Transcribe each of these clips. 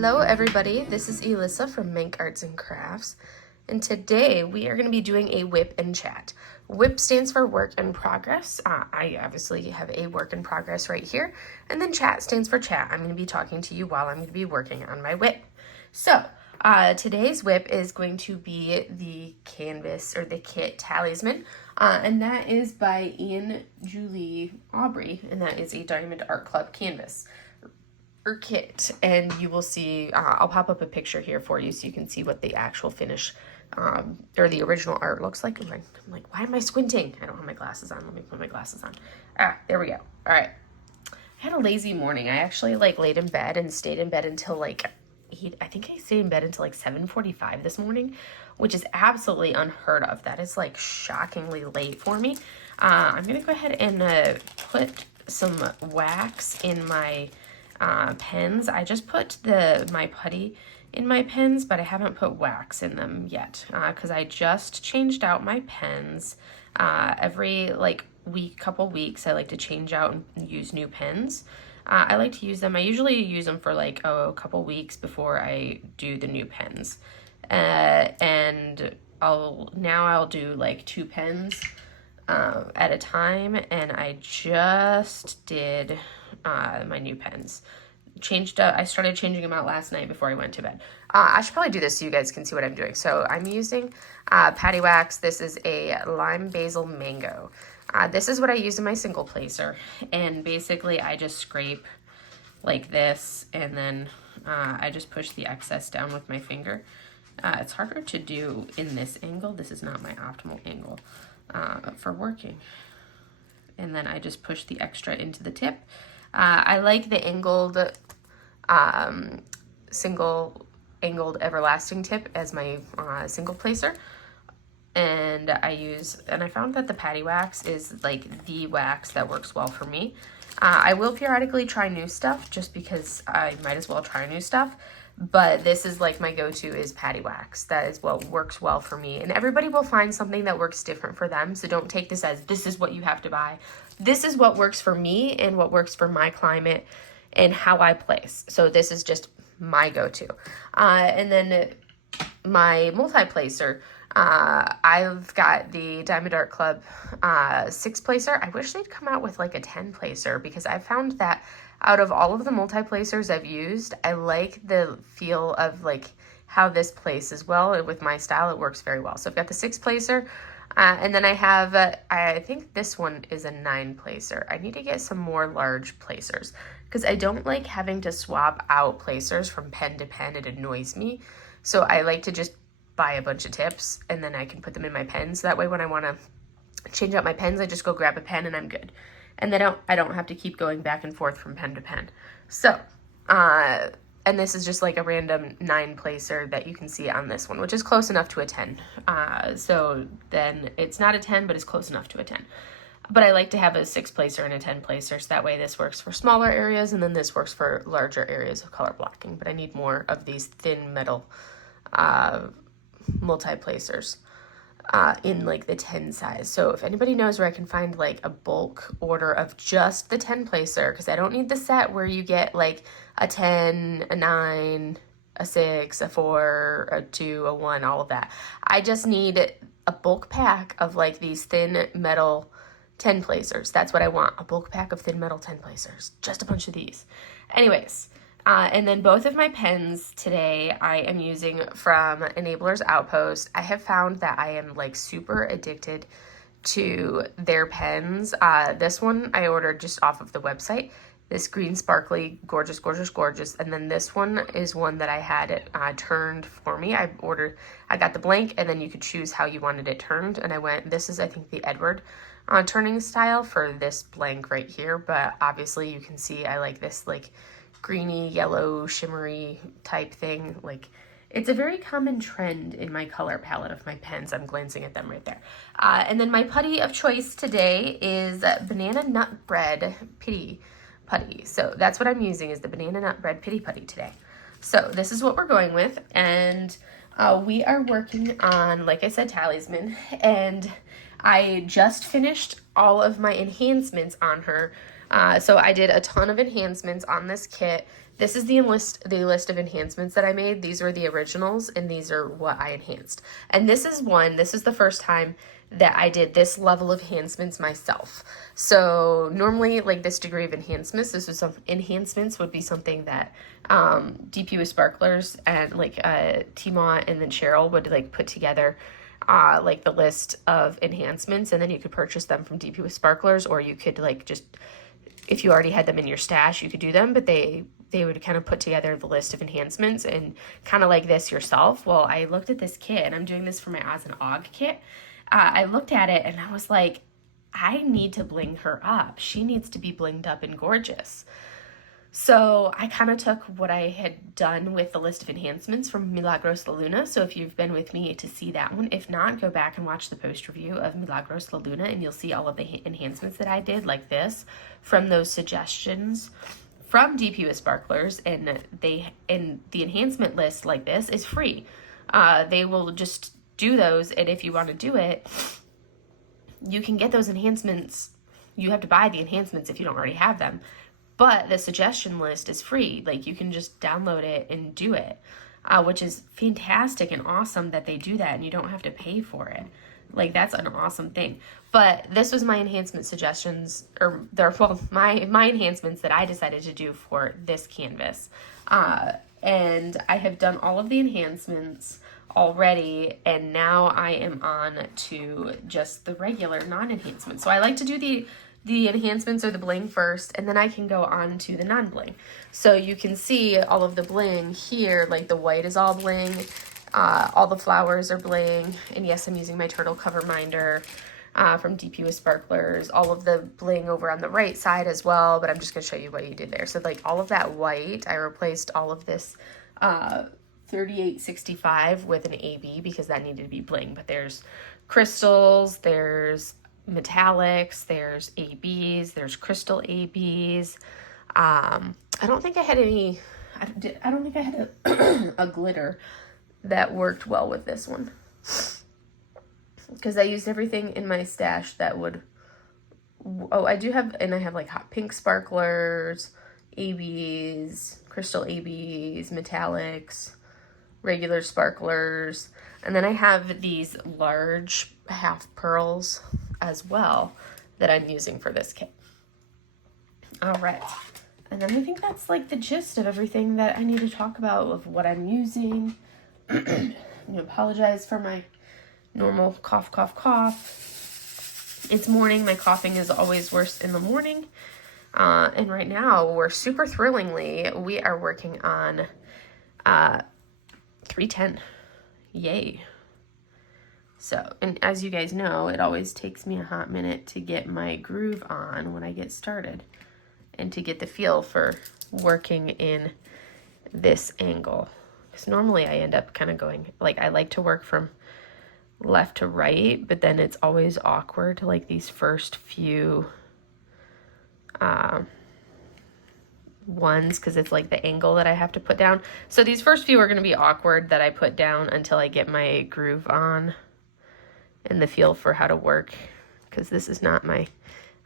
Hello everybody, this is Elissa from Mank Arts and Crafts, and today we are going to be doing a WIP and chat. WIP stands for work in progress. I obviously have a work in progress right here, and then chat stands for chat. I'm going to be talking to you while I'm going to be working on my WIP. So today's WIP is going to be the canvas or the kit talisman, and that is by Ian Julie Aubrey, and that is a Diamond Art Club canvas kit, and you will see I'll pop up a picture here for you so you can see what the actual finish or the original art looks like. I'm like, why am I squinting? I don't have my glasses on. Let me put my glasses on. There we go. All right, I had a lazy morning. I actually laid in bed and stayed in bed until like 8. I think I stayed in bed until like 7:45 this morning, which is absolutely unheard of. That is like shockingly late for me. I'm gonna go ahead and put some wax in my pens. I just put my putty in my pens, but I haven't put wax in them yet because I just changed out my pens. Every couple weeks I like to change out and use new pens. I like to use them. I usually use them for like a couple weeks before I do the new pens. And I'll do like 2 pens at a time, and I just did my new pens. I started changing them out last night before I went to bed. I should probably do this so you guys can see what I'm doing. So I'm using patty wax. This is a lime basil mango. This is what I use in my single placer, and basically I just scrape like this, and then I just push the excess down with my finger. It's harder to do in this angle. This is not my optimal angle for working. And then I just push the extra into the tip. I like the angled, single angled everlasting tip as my single placer. And I found that the patty wax is like the wax that works well for me. I will periodically try new stuff just because I might as well try new stuff. But this is like my go-to is patty wax. That is what works well for me. And everybody will find something that works different for them. So don't take this as this is what you have to buy. This is what works for me and what works for my climate and how I place. So this is just my go-to. And then my multi-placer, I've got the Diamond Art Club 6-placer. I wish they'd come out with like a 10-placer because I found that out of all of the multi-placers I've used, I like the feel of like how this places well. And with my style, it works very well. So I've got the 6-placer, and then I have, I think this one is a 9-placer. I need to get some more large placers because I don't like having to swap out placers from pen to pen. It annoys me. So I like to just buy a bunch of tips and then I can put them in my pens. That way when I want to change out my pens, I just go grab a pen and I'm good. And then I don't have to keep going back and forth from pen to pen. So, and this is just like a random 9-placer that you can see on this one, which is close enough to a 10. So then it's not a 10, but it's close enough to a 10. But I like to have a 6-placer and a 10-placer, so that way this works for smaller areas, and then this works for larger areas of color blocking. But I need more of these thin metal multi-placers. In like the 10 size. So if anybody knows where I can find like a bulk order of just the 10-placer, because I don't need the set where you get like a 10, a 9, a 6, a 4, a 2, a 1, all of that. I just need a bulk pack of like these thin metal 10-placers. That's what I want, a bulk pack of thin metal 10-placers. Just a bunch of these. Anyways, and then both of my pens today I am using from Enabler's Outpost. I have found that I am like super addicted to their pens. This one I ordered just off of the website. This green sparkly, gorgeous, gorgeous, gorgeous. And then this one is one that I had it turned for me. I got the blank and then you could choose how you wanted it turned. And this is I think the Edward turning style for this blank right here. But obviously you can see I like this like greeny, yellow, shimmery type thing. Like it's a very common trend in my color palette of my pens. I'm glancing at them right there. And then my putty of choice today is Banana Nut Bread Pity Putty. So that's what I'm using is the Banana Nut Bread Pity Putty today. So this is what we're going with. And we are working on, like I said, talisman. And I just finished all of my enhancements on her. So I did a ton of enhancements on this kit This is the list of enhancements that I made. These were the originals, and these are what I enhanced. And this is the first time that I did this level of enhancements myself. So normally, like this degree of enhancements, enhancements would be something that DP with Sparklers and like Timon and then Cheryl would like put together like the list of enhancements, and then you could purchase them from DP with Sparklers, or you could like just, if you already had them in your stash, you could do them, but they would kind of put together the list of enhancements and kind of like this yourself. Well, I looked at this kit, and I'm doing this for my Oz and Og kit. I looked at it and I was like, I need to bling her up. She needs to be blinged up and gorgeous. So I kind of took what I had done with the list of enhancements from Milagros La Luna. So if you've been with me to see that one, if not, go back and watch the post review of Milagros La Luna, and you'll see all of the enhancements that I did like this from those suggestions from DP with Sparklers. And the enhancement list like this is free. They will just do those, and if you want to do it, you can get those enhancements. You have to buy the enhancements if you don't already have them, but the suggestion list is free. Like, you can just download it and do it, which is fantastic and awesome that they do that and you don't have to pay for it. Like, that's an awesome thing. But this was my enhancement suggestions, or my enhancements that I decided to do for this canvas. And I have done all of the enhancements already, and now I am on to just the regular non-enhancement. So I like to do the enhancements or the bling first, and then I can go on to the non-bling. So you can see all of the bling here, like the white is all bling, all the flowers are bling, and yes, I'm using my turtle cover minder from DP with Sparklers, all of the bling over on the right side as well, but I'm just going to show you what you did there. So like all of that white, I replaced all of this 3865 with an AB because that needed to be bling. But there's crystals, there's metallics, there's ABs, there's crystal ABs. I don't think I had any, I don't think I had a glitter that worked well with this one, because I used everything in my stash that would, I have like hot pink sparklers, ABs, crystal ABs, metallics, regular sparklers, and then I have these large half pearls as well that I'm using for this kit. All right, and then I think that's like the gist of everything that I need to talk about of what I'm using. I apologize for my normal cough, cough, cough. It's morning. My coughing is always worse in the morning. And right now, we're super thrillingly, we are working on 310. Yay. So, and as you guys know, it always takes me a hot minute to get my groove on when I get started and to get the feel for working in this angle. Because normally I end up kind of going, like, I like to work from left to right, but then it's always awkward, like these first few ones, because it's like the angle that I have to put down. So these first few are going to be awkward that I put down until I get my groove on and the feel for how to work, because this is not my,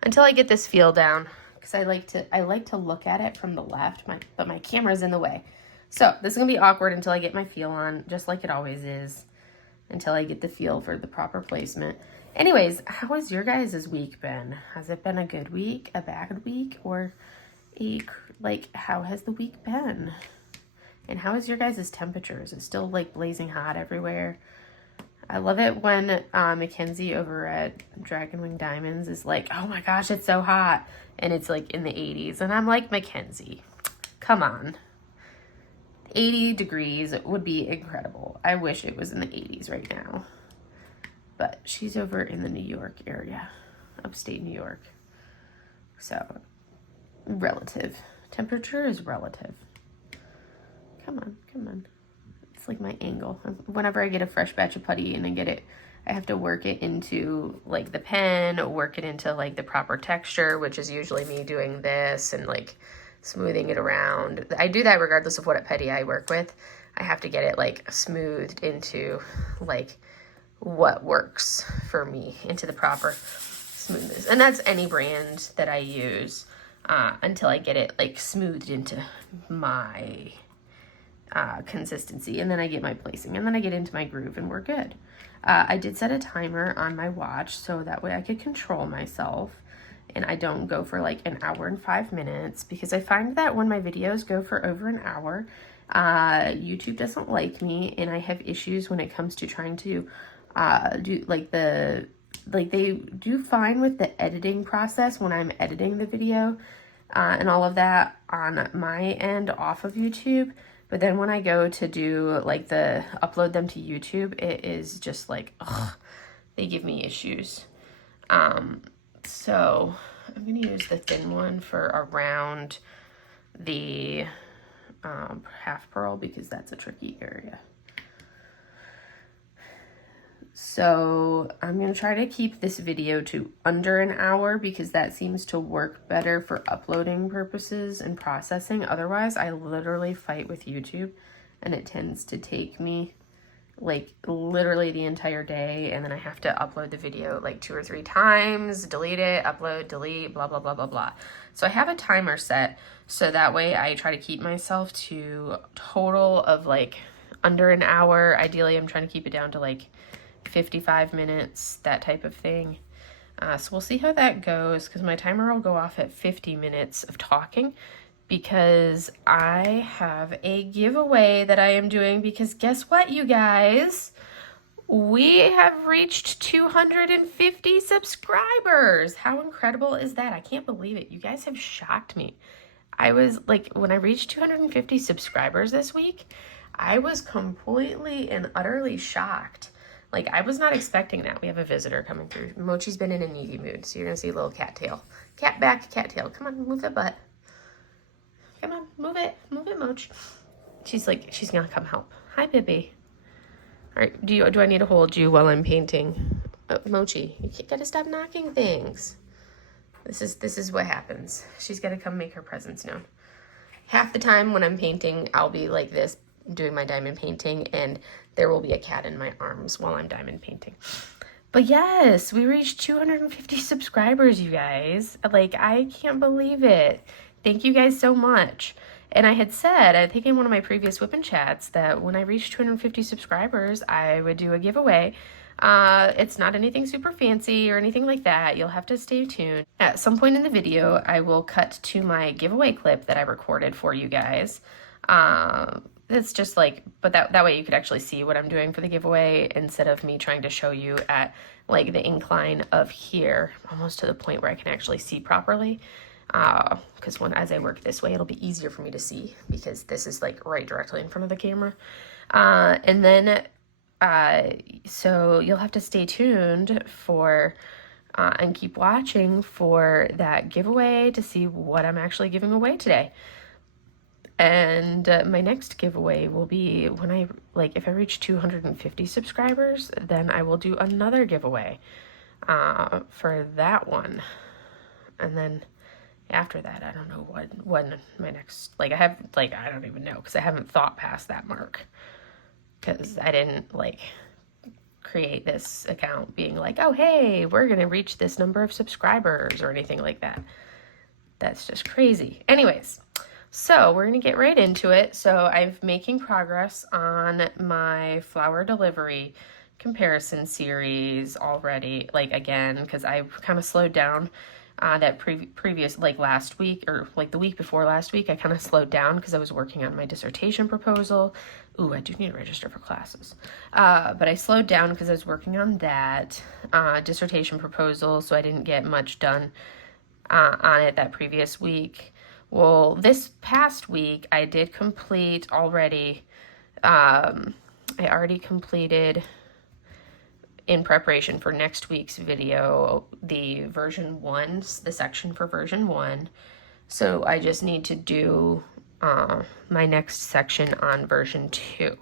until I get this feel down, because I like to look at it from the left, but my camera's in the way. So this is going to be awkward until I get my feel on, just like it always is, until I get the feel for the proper placement. Anyways, how has your guys' week been? Has it been a good week, a bad week, or how has the week been? And how is your guys' temperature? Is it still like blazing hot everywhere? I love it when Mackenzie over at Dragon Wing Diamonds is like, oh my gosh, it's so hot. And it's like in the 80s. And I'm like, Mackenzie, come on. 80 degrees would be incredible. I wish it was in the 80s right now. But she's over in the New York area, upstate New York. So, relative. Temperature is relative. Come on, come on. It's like my angle. Whenever I get a fresh batch of putty and I have to work it into like the pen, work it into like the proper texture, which is usually me doing this and like smoothing it around. I do that regardless of what putty I work with. I have to get it like smoothed into like what works for me, into the proper smoothness. And that's any brand that I use. until I get it like smoothed into my consistency, and then I get my placing, and then I get into my groove, and we're good. I did set a timer on my watch so that way I could control myself and I don't go for like an hour and 5 minutes, because I find that when my videos go for over an hour, YouTube doesn't like me, and I have issues when it comes to trying to do they do fine with the editing process when I'm editing the video and all of that on my end off of YouTube. But then when I go to do like upload them to YouTube, it is just like, ugh, they give me issues. So I'm going to use the thin one for around the half pearl, because that's a tricky area. So I'm going to try to keep this video to under an hour, because that seems to work better for uploading purposes and processing. Otherwise, I literally fight with YouTube, and it tends to take me like literally the entire day, and then I have to upload the video like 2 or 3 times, delete it, upload, delete, blah, blah, blah, blah, blah. So I have a timer set, so that way I try to keep myself to total of like under an hour. Ideally, I'm trying to keep it down to like 55 minutes, that type of thing. So we'll see how that goes, because my timer will go off at 50 minutes of talking, because I have a giveaway that I am doing, because guess what, you guys? We have reached 250 subscribers. How incredible is that? I can't believe it. You guys have shocked me. I was like, when I reached 250 subscribers this week, I was completely and utterly shocked. Like, I was not expecting that. We have a visitor coming through. Mochi's been in a needy mood, so you're going to see a little cat tail. Cat back, cat tail. Come on, move that butt. Come on, move it. Move it, Moch. She's like, she's going to come help. Hi, Bibi. All right, do I need to hold you while I'm painting? Mochi, you got to stop knocking things. This is what happens. She's got to come make her presence known. Half the time when I'm painting, I'll be like this, doing my diamond painting, and there will be a cat in my arms while I'm diamond painting. But yes, we reached 250 subscribers, you guys. Like, I can't believe it. Thank you guys so much. And I had said, I think in one of my previous WIP and chats, that when I reached 250 subscribers, I would do a giveaway. It's not anything super fancy or anything like that. You'll have to stay tuned. At some point in the video, I will cut to my giveaway clip that I recorded for you guys. It's just like, but that way you could actually see what I'm doing for the giveaway, instead of me trying to show you at like the incline of here, almost to the point where I can actually see properly. Because as I work this way, it'll be easier for me to see, because this is like right directly in front of the camera. And then, so you'll have to stay tuned for, and keep watching for that giveaway to see what I'm actually giving away today. And my next giveaway will be when if I reach 250 subscribers, then I will do another giveaway for that one. And then after that, I don't know when my next, I don't even know, because I haven't thought past that mark, because I didn't create this account being like, oh, hey, we're going to reach this number of subscribers or anything like that. That's just crazy. Anyways. So we're going to get right into it. So I'm making progress on my flower delivery comparison series already, again, because I kind of slowed down that previous, last week, or the week before last week, I kind of slowed down because I was working on my dissertation proposal. Ooh, I do need to register for classes. But I slowed down because I was working on that dissertation proposal, so I didn't get much done on it that previous week. Well, this past week, I did complete already, I already completed, in preparation for next week's video, the version 1, the section for version 1. So I just need to do my next section on version 2.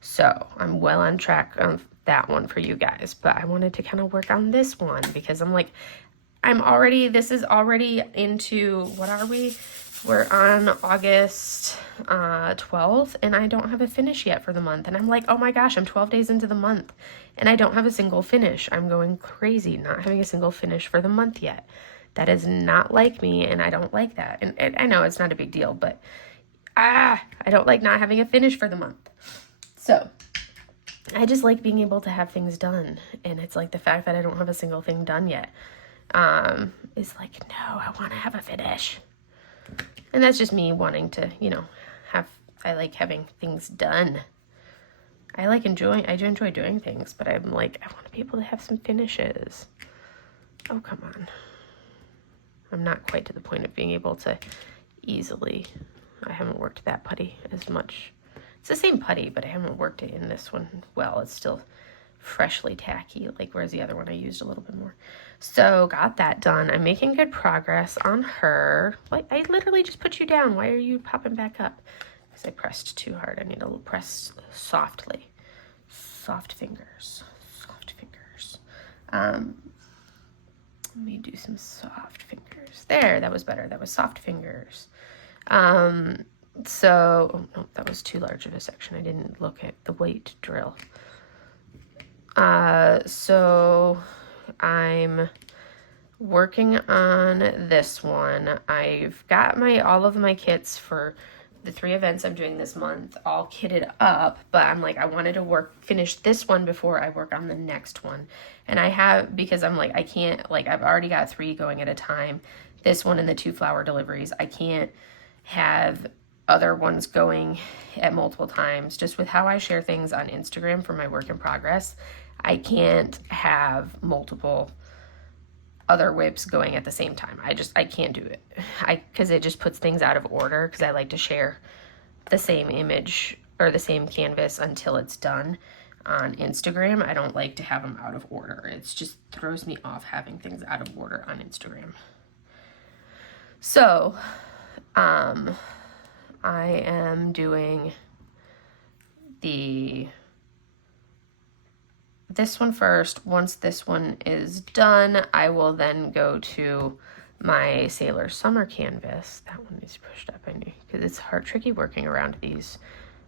So I'm well on track on that one for you guys. But I wanted to kind of work on this one, because I'm this is already into, what are we? We're on August 12th, and I don't have a finish yet for the month. And I'm like, oh my gosh, I'm 12 days into the month, and I don't have a single finish. I'm going crazy not having a single finish for the month yet, That is not like me, and I don't like that. And I know it's not a big deal, but I don't like not having a finish for the month. So I just like being able to have things done. And it's like the fact that I don't have a single thing done yet is like, no, I want to have a finish. And that's just me wanting to, you know, I like having things done. I do enjoy doing things, but I'm like, I want to be able to have some finishes. Oh, come on. I'm not quite to the point of being able to easily, I haven't worked that putty as much. It's the same putty, but I haven't worked it in this one well. It's still freshly tacky, like whereas the other one I used a little bit more. So got that done. I'm making good progress on her. Like, I literally just put you down. Why are you popping back up? Because I pressed too hard. I need to press softly. Soft fingers. Soft fingers. Let me do some soft fingers. There, that was better. That was soft fingers. So, oh no, that was too large of a section. I didn't look at the weight drill. So I'm working on this one. I've got all of my kits for the 3 events I'm doing this month all kitted up, but I'm like, I wanted to finish this one before I work on the next one. And I have, because I'm like, I can't, like, I've already got 3 going at a time. This one and the 2 flower deliveries. I can't have other ones going at multiple times. Just with how I share things on Instagram for my work in progress, I can't have multiple other WIPs going at the same time. I can't do it. Because it just puts things out of order, because I like to share the same image or the same canvas until it's done on Instagram. I don't like to have them out of order. It just throws me off having things out of order on Instagram. So, I am doing this one first. Once this one is done, I will then go to my Sailor Summer canvas. That one is pushed up, I knew, because it's tricky working around these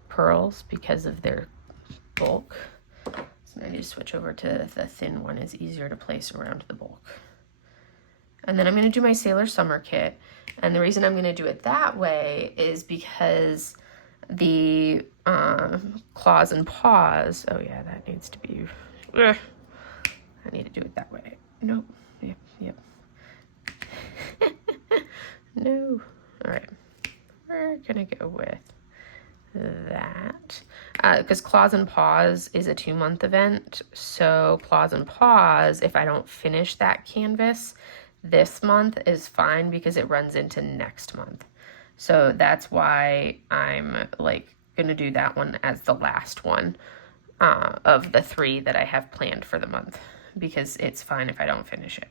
pearls because of their bulk. So I need to switch over to the thin one. It's easier to place around the bulk. And then I'm going to do my Sailor Summer kit. And the reason I'm going to do it that way is because the claws and paws, oh yeah, that needs to be, I need to do it that way. Nope. Yep. No. All right. We're going to go with that. Because Claws and Paws is a 2-month event. So Claws and Paws, if I don't finish that canvas this month, is fine because it runs into next month. So that's why I'm like going to do that one as the last one of the 3 that I have planned for the month, because it's fine if I don't finish it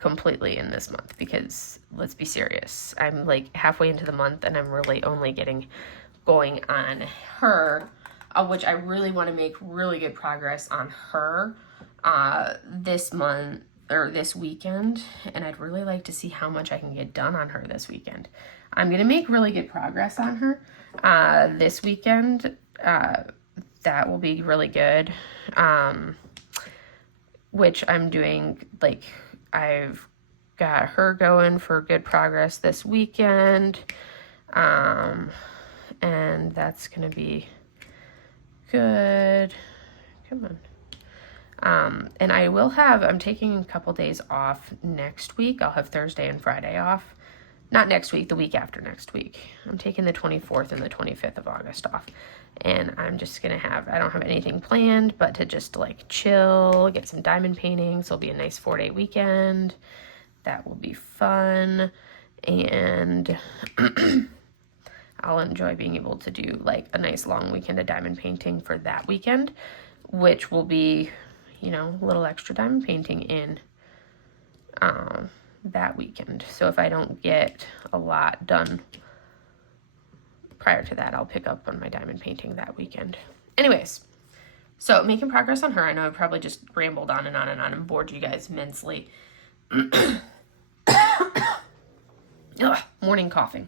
completely in this month, because let's be serious, I'm like halfway into the month and I'm really only getting going on her, which I really want to make really good progress on her this month or this weekend, and I'd really like to see how much I can get done on her this weekend. I'm going to make really good progress on her this weekend. That will be really good, which I'm doing, like, I've got her going for good progress this weekend, and that's going to be good. Come on. And I'm taking a couple days off next week. I'll have Thursday and Friday off. Not next week, the week after next week. I'm taking the 24th and the 25th of August off. And I'm just going to I don't have anything planned, but to just like chill, get some diamond painting. So it'll be a nice 4-day weekend. That will be fun. And I'll enjoy being able to do like a nice long weekend of diamond painting for that weekend, which will be, you know, a little extra diamond painting in that weekend. So if I don't get a lot done prior to that, I'll pick up on my diamond painting that weekend. Anyways, so making progress on her. I know I probably just rambled on and on and on and bored you guys immensely. Ugh, morning coughing.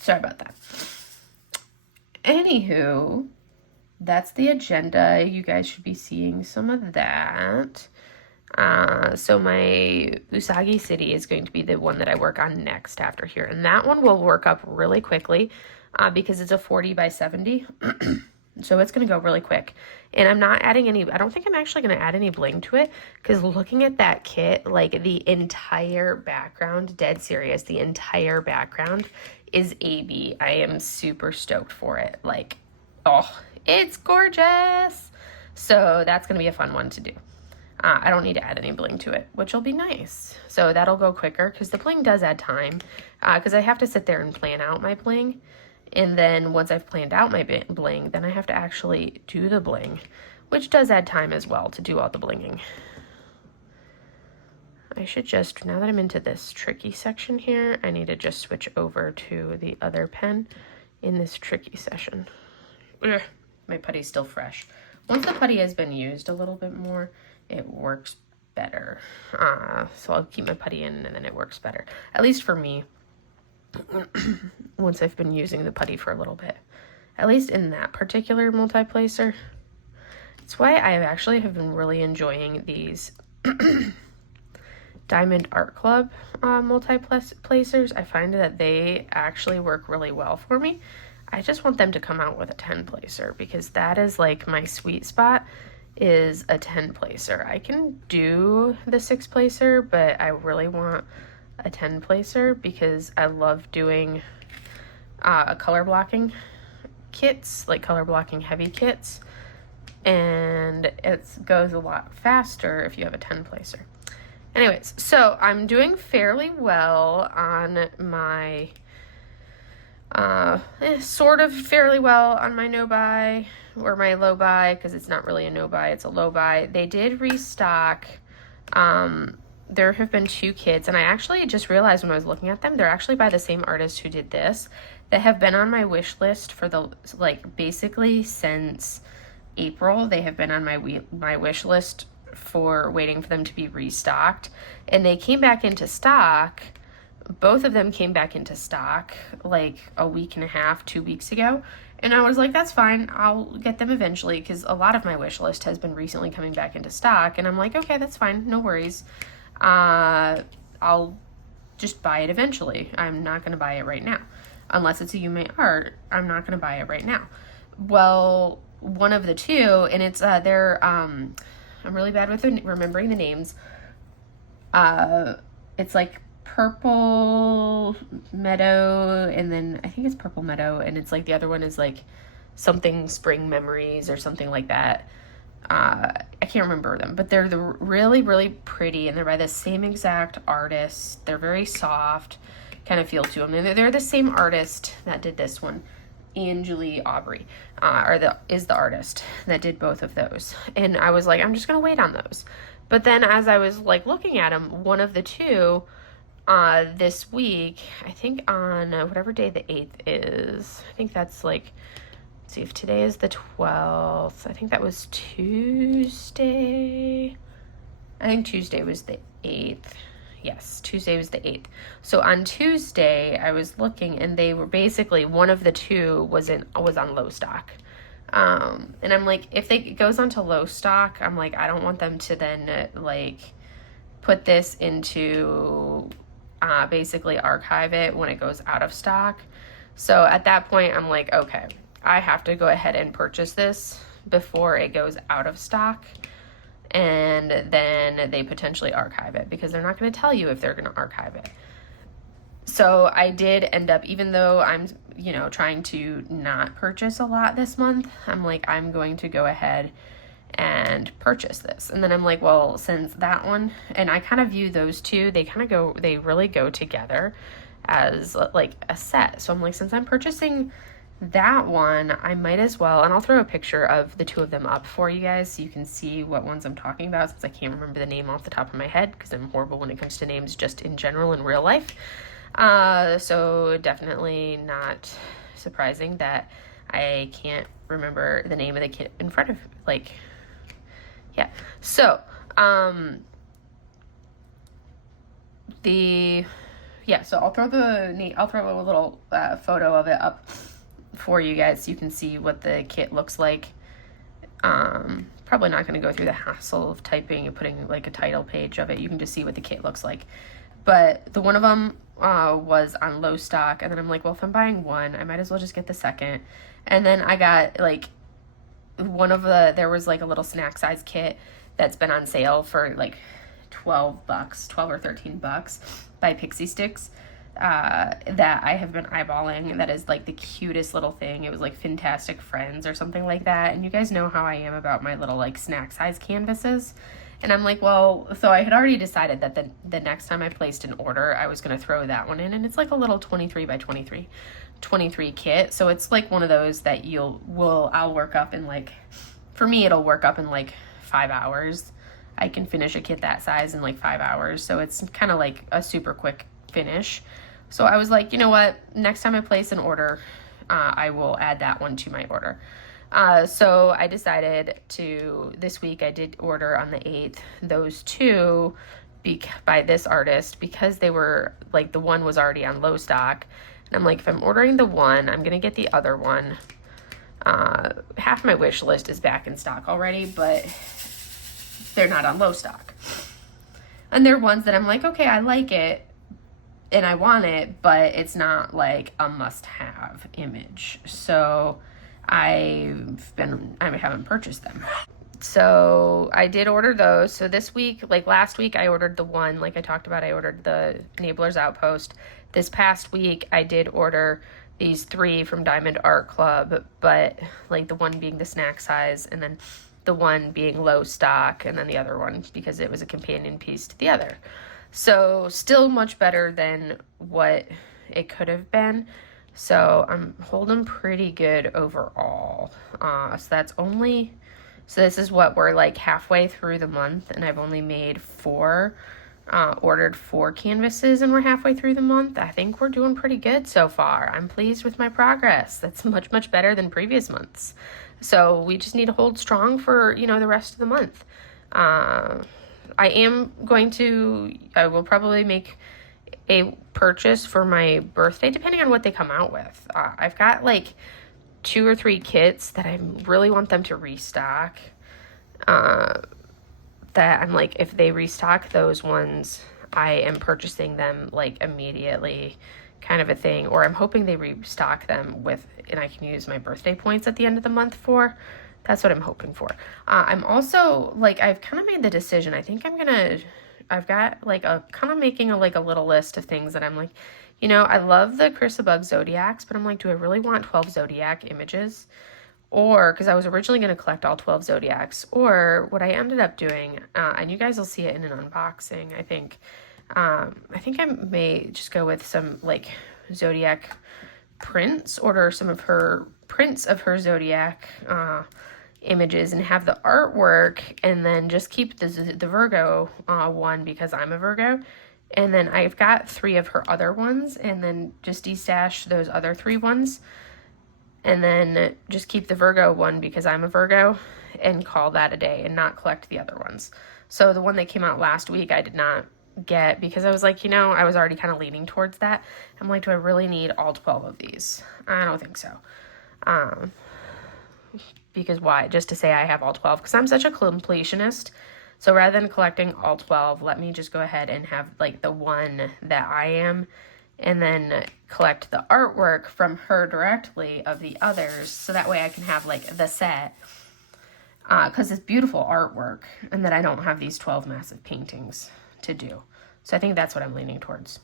Sorry about that. Anywho, that's the agenda. You guys should be seeing some of that. So my Usagi City is going to be the one that I work on next after here. And that one will work up really quickly because it's a 40 by 70. So it's going to go really quick. And I'm not adding any, I don't think I'm actually going to add any bling to it, because looking at that kit, like the entire background, dead serious, the entire background is AB. I am super stoked for it. Like, oh, it's gorgeous. So that's going to be a fun one to do. I don't need to add any bling to it, which will be nice. So that'll go quicker, because the bling does add time, because I have to sit there and plan out my bling. And then once I've planned out my bling, then I have to actually do the bling, which does add time as well to do all the blinging. I should just, now that I'm into this tricky section here, I need to just switch over to the other pen in this tricky section. Ugh, my putty's still fresh. Once the putty has been used a little bit more, it works better. So I'll keep my putty in and then it works better. At least for me. Once I've been using the putty for a little bit, at least in that particular multi-placer. That's why I actually have been really enjoying these Diamond Art Club multi-placers. I find that they actually work really well for me. I just want them to come out with a 10 placer, because that is like my sweet spot, is a 10 placer. I can do the 6 placer, but I really want a 10 placer because I love doing color blocking kits, like color blocking heavy kits, and it goes a lot faster if you have a 10 placer. Anyways, so I'm doing fairly well on my sort of fairly well on my no buy or my low buy, because it's not really a no buy, it's a low buy. They did restock. There have been 2 kits, and I actually just realized when I was looking at them, they're actually by the same artist who did this, that have been on my wish list for the, like, basically since April. They have been on my wish list for waiting for them to be restocked, and they came back into stock. Both of them came back into stock like a week and a half, 2 weeks ago. And I was like, that's fine. I'll get them eventually, because a lot of my wish list has been recently coming back into stock. And I'm like, okay, that's fine. No worries. I'll just buy it eventually. I'm not going to buy it right now. Unless it's a Yume art, I'm not going to buy it right now. Well, one of the 2, and it's, I'm really bad with remembering the names. It's like Purple Meadow, and then I think it's Purple Meadow, and it's like the other one is like something Spring Memories or something like that. I can't remember them, but they're really, really pretty, and they're by the same exact artist. They're very soft kind of feel to them. They're the same artist that did this one. Angelie Aubrey is the artist that did both of those. And I was like, I'm just gonna wait on those. But then as I was like looking at them, one of the 2 this week, I think on whatever day the 8th is, I think that's like, let's see if today is the 12th, I think that was Tuesday. I think Tuesday was the 8th. Yes, Tuesday was the 8th. So on Tuesday, I was looking, and they were basically, one of the 2 was on low stock. And I'm like, if it goes onto low stock, I'm like, I don't want them to then like put this into basically archive it when it goes out of stock. So at that point, I'm like, okay, I have to go ahead and purchase this before it goes out of stock. And then they potentially archive it, because they're not going to tell you if they're going to archive it. So I did end up, even though I'm, trying to not purchase a lot this month, I'm like, I'm going to go ahead and purchase this. And then I'm like, well, since that one, and I kind of view those 2, they really go together as like a set. So I'm like, since I'm purchasing that one, I might as well, and I'll throw a picture of the 2 of them up for you guys so you can see what ones I'm talking about, since I can't remember the name off the top of my head, because I'm horrible when it comes to names just in general in real life. So definitely not surprising that I can't remember the name of the kit in front of, like, yeah. So, so I'll throw a little photo of it up for you guys so you can see what the kit looks like probably not going to go through the hassle of typing and putting like a title page of it. You can just see what the kit looks like. But the one of them was on low stock, and then I'm like, well, if I'm buying one, I might as well just get the second. And then I got like there was like a little snack size kit that's been on sale for like $12 or $13 by Pixie Sticks, that I have been eyeballing. That is like the cutest little thing. It was like Fantastic Friends or something like that, and you guys know how I am about my little like snack size canvases. And I'm like, well, so I had already decided that the next time I placed an order, I was going to throw that one in. And it's like a little 23 by 23 kit. So it's like one of those that I'll work up in like, for me, it'll work up in like 5 hours. I can finish a kit that size in like 5 hours. So it's kind of like a super quick finish. So I was like, you know what? Next time I place an order, I will add that one to my order. So I decided this week I did order on the 8th, those two by this artist, because they were like, the one was already on low stock. And I'm like, if I'm ordering the one, I'm going to get the other one. Half my wish list is back in stock already, but they're not on low stock. And they're ones that I'm like, okay, I like it and I want it, but it's not like a must-have image. So I haven't purchased them. So I did order those. So this week, like last week, I ordered the one, like I talked about, I ordered the Nabler's Outpost. This past week, I did order these 3 from Diamond Art Club, but like the one being the snack size, and then the one being low stock, and then the other one because it was a companion piece to the other. So still much better than what it could have been. So I'm holding pretty good overall. So this is what we're like halfway through the month, and I've only made ordered 4 canvases, and we're halfway through the month. I think we're doing pretty good so far. I'm pleased with my progress. That's much, much better than previous months. So we just need to hold strong for, the rest of the month. I will probably make a purchase for my birthday, depending on what they come out with. I've got like 2 or 3 kits that I really want them to restock. That I'm like, if they restock those ones, I am purchasing them like immediately, kind of a thing. Or I'm hoping they restock them and I can use my birthday points at the end of the month for. That's what I'm hoping for. I'm also like, I've kind of made the decision. I think I've got like making a little list of things that I'm like, I love the Chris Abug Zodiacs, but I'm like, do I really want 12 Zodiac images? Or, because I was originally going to collect all 12 Zodiacs, or what I ended up doing, and you guys will see it in an unboxing, I think I may just go with some like Zodiac prints, order some of her prints of her Zodiac images and have the artwork, and then just keep the Virgo one because I'm a Virgo. And then I've got 3 of her other ones, and then just destash those other 3 ones. And then just keep the Virgo one because I'm a Virgo, and call that a day and not collect the other ones. So the one that came out last week, I did not get because I was like, I was already kind of leaning towards that. I'm like, do I really need all 12 of these? I don't think so. Because why? Just to say I have all 12? Because I'm such a completionist. So rather than collecting all 12, let me just go ahead and have like the one that I am, and then collect the artwork from her directly of the others, so that way I can have like the set, because it's beautiful artwork, and that I don't have these 12 massive paintings to do. So I think that's what I'm leaning towards.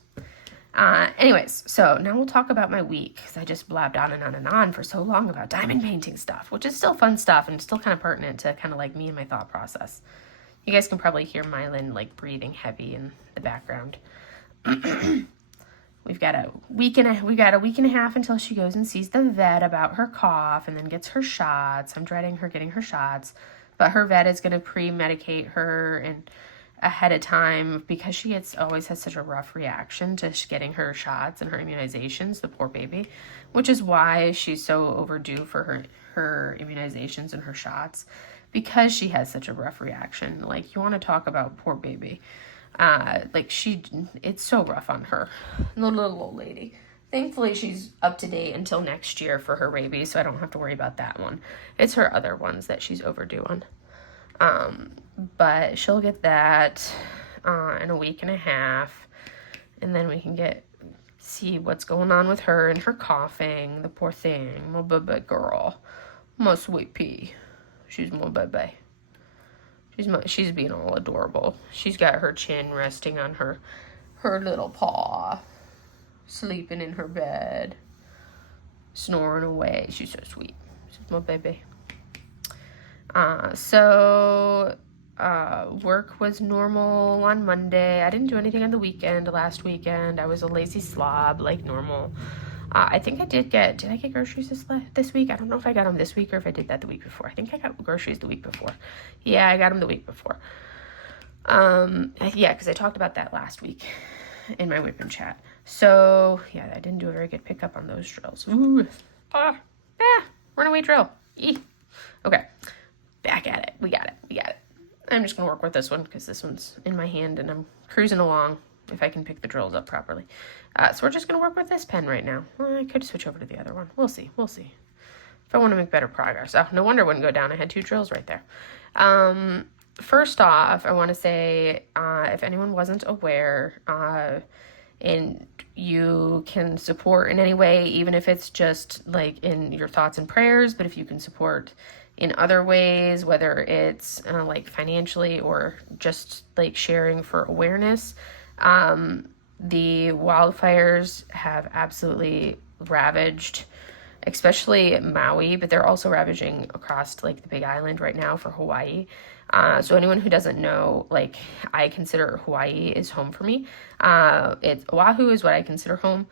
Anyways, so now we'll talk about my week, because I just blabbed on and on and on for so long about diamond painting stuff, which is still fun stuff and still kind of pertinent to kind of like me and my thought process. You guys can probably hear Mylan like breathing heavy in the background. We got a week and a half until she goes and sees the vet about her cough, and then gets her shots. I'm dreading her getting her shots, but her vet is going to pre-medicate her and ahead of time, because she always has such a rough reaction to getting her shots and her immunizations, the poor baby, which is why she's so overdue for her immunizations and her shots, because she has such a rough reaction. Like, you want to talk about poor baby. It's so rough on her, the little old lady. Thankfully, she's up to date until next year for her rabies, so I don't have to worry about that one. It's her other ones that she's overdue on. But she'll get that in a week and a half, and then we can see what's going on with her and her coughing. The poor thing, my baby girl, my sweet pea. She's my baby. She's being all adorable. She's got her chin resting on her little paw, sleeping in her bed, snoring away. She's so sweet. She's my baby. Work was normal on Monday. I didn't do anything on the weekend. Last weekend, I was a lazy slob like normal. I think did I get groceries this week? I don't know if I got them this week or if I did that the week before. I think I got groceries the week before. Yeah, I got them the week before. Yeah, because I talked about that last week in my WIP and chat. So, yeah, I didn't do a very good pickup on those drills. Ooh. Runaway drill. Eee. Okay. Back at it. We got it. I'm just going to work with this one because this one's in my hand and I'm cruising along if I can pick the drills up properly. So we're just going to work with this pen right now. Well, I could switch over to the other one. We'll see. If I want to make better progress. Oh, no wonder it wouldn't go down. I had 2 drills right there. First off, I want to say, if anyone wasn't aware, and you can support in any way, even if it's just like in your thoughts and prayers, but if you can support in other ways, whether it's like financially or just like sharing for awareness, the wildfires have absolutely ravaged, especially Maui, but they're also ravaging across like the Big Island right now for Hawaii. So anyone who doesn't know, like, I consider Hawaii is home for me. Oahu is what I consider home,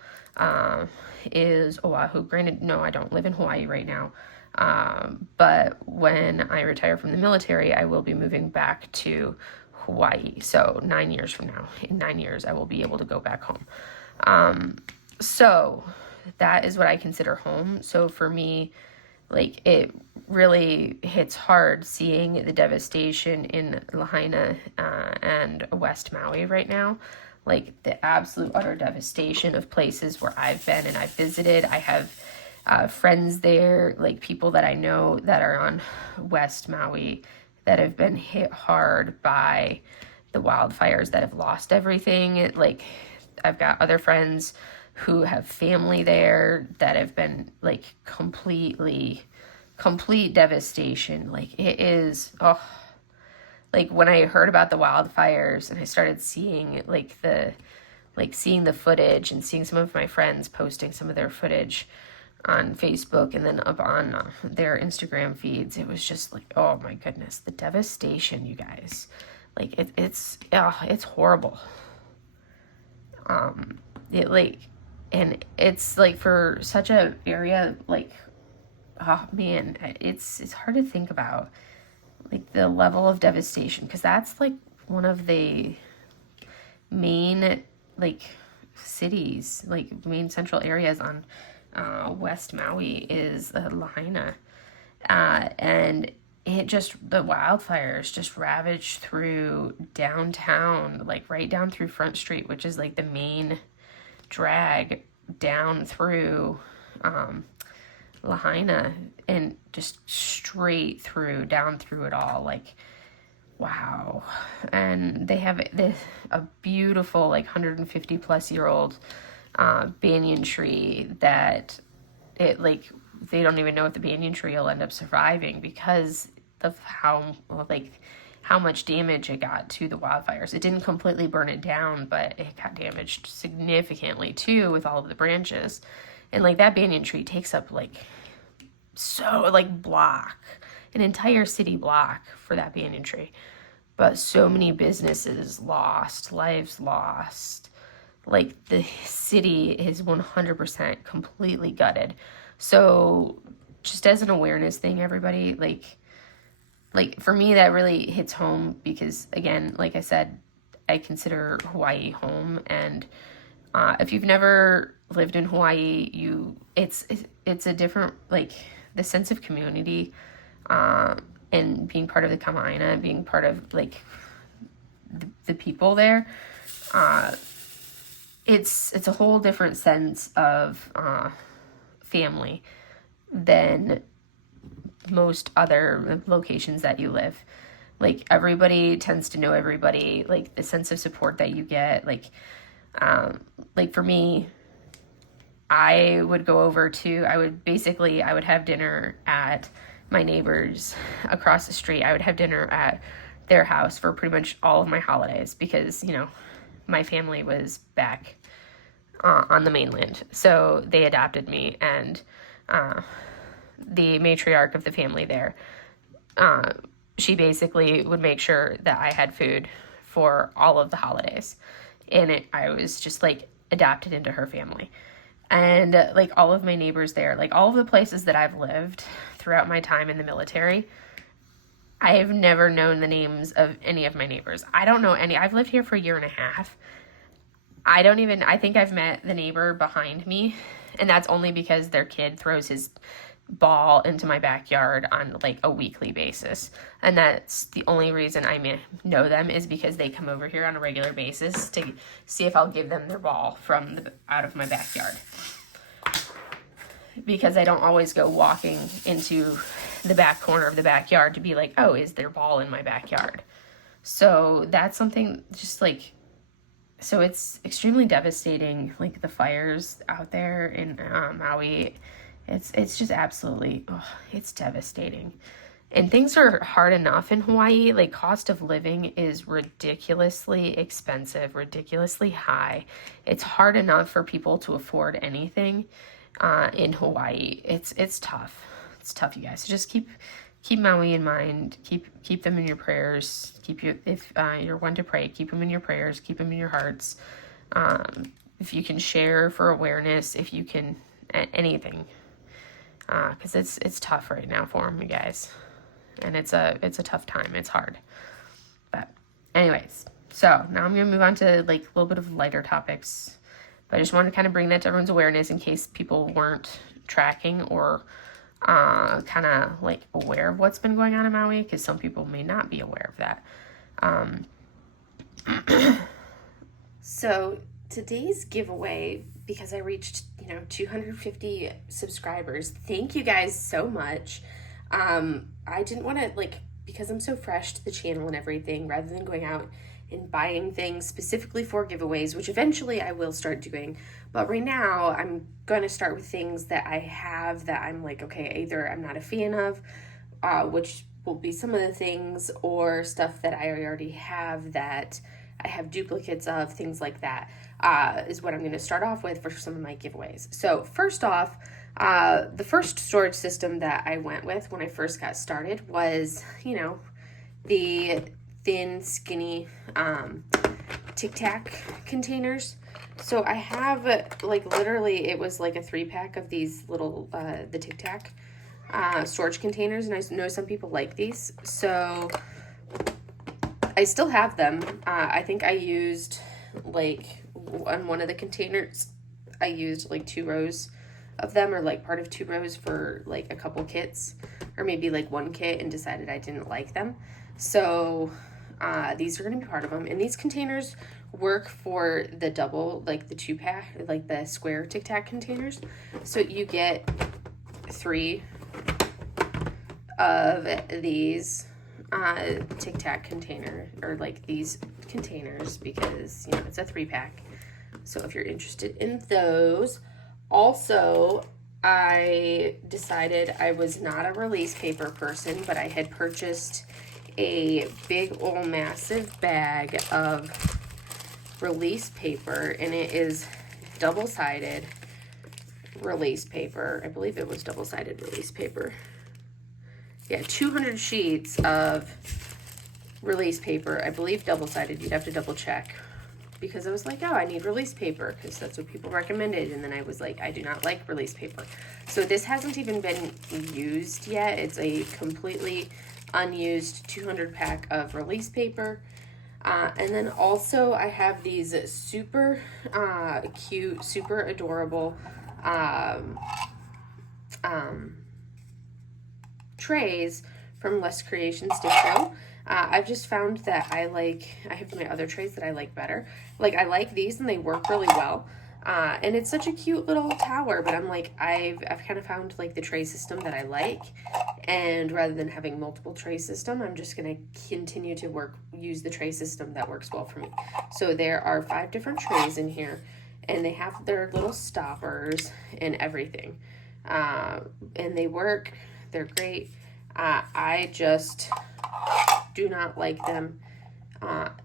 is Oahu. Granted, no, I don't live in Hawaii right now. But when I retire from the military, I will be moving back to Hawaii. So 9 years from now, in 9 years, I will be able to go back home. So that is what I consider home. So for me, like, it really hits hard seeing the devastation in Lahaina and West Maui right now. Like, the absolute utter devastation of places where I've been and I've visited. I have friends there, like people that I know that are on West Maui that have been hit hard by the wildfires, that have lost everything. Like, I've got other friends who have family there that have been like complete devastation. Like, it is, like when I heard about the wildfires and I started seeing seeing the footage and seeing some of my friends posting some of their footage on Facebook and then up on their Instagram feeds, it was just like, oh my goodness, the devastation, you guys. Like, it's horrible. And it's like for such a area, like, oh man, it's hard to think about like the level of devastation, because that's like one of the main like cities, like main central areas on West Maui is Lahaina, and the wildfires just ravaged through downtown, like right down through Front Street, which is like the main drag down through Lahaina, and just straight through, down through it all. Like, wow. And they have a beautiful, like 150 plus year old banyan tree that they don't even know if the banyan tree will end up surviving because of how much damage it got to the wildfires. It didn't completely burn it down, but it got damaged significantly too with all of the branches. And like that banyan tree takes up an entire city block for that banyan tree. But so many businesses lost, lives lost. Like, the city is 100% completely gutted. So just as an awareness thing, everybody, like for me, that really hits home because, again, like I said, I consider Hawaii home. And if you've never lived in Hawaii, it's a different, like, the sense of community and being part of the Kama'aina, being part of like the people there, it's a whole different sense of family than most other locations that you live. like everybody tends to know everybody, like the sense of support that you get, like for me, I would go over to, I would have dinner at my neighbors across the street. I would have dinner at their house for pretty much all of my holidays because, you know, my family was back on the mainland. So they adopted me, and the matriarch of the family there, she basically would make sure that I had food for all of the holidays. And I was just like adopted into her family. And like all of my neighbors there, like all of the places that I've lived throughout my time in the military, I have never known the names of any of my neighbors. I don't know any. I've lived here for a year and a half. I think I've met the neighbor behind me, and that's only because their kid throws his ball into my backyard on like a weekly basis. And that's the only reason I may know them, is because they come over here on a regular basis to see if I'll give them their ball from out of my backyard. Because I don't always go walking into the back corner of the backyard to be like, oh, is there ball in my backyard? So that's something just like, so it's extremely devastating, like the fires out there in Maui. It's just absolutely, it's devastating. And things are hard enough in Hawaii. Like, cost of living is ridiculously expensive, ridiculously high. It's hard enough for people to afford anything in Hawaii. It's tough. It's tough, you guys. So just keep Maui in mind. Keep them in your prayers. If you're one to pray, keep them in your prayers. Keep them in your hearts. If you can share for awareness, if you can, anything. Because it's tough right now for them, you guys, and it's a tough time. It's hard, but anyways, so now I'm gonna move on to like a little bit of lighter topics, but I just wanted to kind of bring that to everyone's awareness in case people weren't tracking or kind of like aware of what's been going on in Maui, because some people may not be aware of that. So today's giveaway, because I reached 250 subscribers. Thank you guys so much. I didn't want to, like, because I'm so fresh to the channel and everything, rather than going out and buying things specifically for giveaways, which eventually I will start doing. But right now I'm going to start with things that I have that I'm like, okay, either I'm not a fan of, which will be some of the things, or stuff that I already have that I have duplicates of, things like that. Is what I'm going to start off with for some of my giveaways. So first off, the first storage system that I went with when I first got started was, the thin, skinny Tic Tac containers. So I have, like, literally, it was like a 3-pack of these little, the Tic Tac storage containers, and I know some people like these. So I still have them. I think I used, like, on one of the containers, I used like 2 rows of them, or like part of 2 rows for like a couple kits, or maybe like 1 kit, and decided I didn't like them. So these are going to be part of them. And these containers work for the double, like the 2-pack, like the square Tic Tac containers. So you get 3 of these Tic Tac container, or like these containers, because it's a 3-pack. So if you're interested in those. Also, I decided I was not a release paper person, but I had purchased a big old massive bag of release paper, and it is double-sided release paper. I believe it was double-sided release paper. Yeah, 200 sheets of release paper. I believe double-sided. You'd have to double check, because I was like, oh, I need release paper, because that's what people recommended. And then I was like, I do not like release paper. So this hasn't even been used yet. It's a completely unused 200-pack of release paper. And then also I have these super cute, super adorable trays from Less Creations Distro. I've just found that I have my other trays that I like better. Like, I like these and they work really well. And it's such a cute little tower, but I'm like, I've kind of found like the tray system that I like. And rather than having multiple tray system, I'm just going to continue to use the tray system that works well for me. So there are 5 different trays in here, and they have their little stoppers and everything. And they work, they're great. I just do not like them